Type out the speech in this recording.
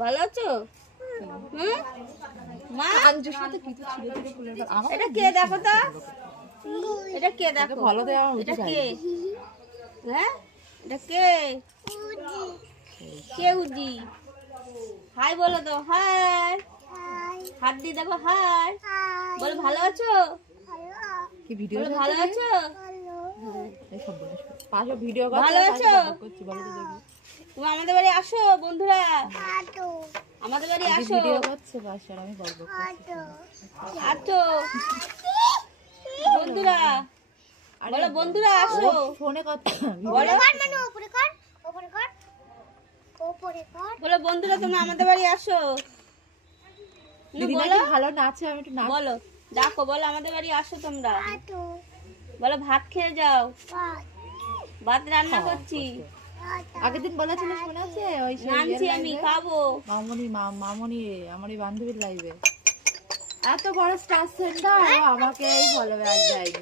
ভালো আছো? মা এটা কে দেখো তো, এটা কে দেখো, ভালো দেওয়া, এটা কে? হ্যাঁ এটা কে? কে উজি? হাই বলো তো, হাই, হাত দিয়ে দেখো, হাই বলো। ভালো আছো? কি ভিডিও ভালো আছো? পাশে ভিডিও করো, ভালো আছো? তুমি আমাদের বাড়ি আসো বন্ধুরা, আমাদের বাড়ি আসো। ভিডিও করছে পাশে, আমি বলবো আসো বন্ধুরা, বলো বন্ধুরা আসো। ফোনে কথা বলো, উপরে কর, উপরে কর, উপরে কর, বলো বন্ধুরা তোমরা আমাদের বাড়ি আসো। বলো ভালো নাচে, আমি একটু নাচ বলো, ডাকো, বলো আমাদের বাড়ি আসো তোমরা, বলো ভাত খেয়ে যাও, ভাত রান্না করছি। আগের দিন বলেছিল মনে আছে? ওই নামছি আমি, খাবো। মামনি আমার এই বান্ধবীর লাইভে এত বড় স্টার সেন্টার আমাকেই ফলো ব্যাক যায়নি।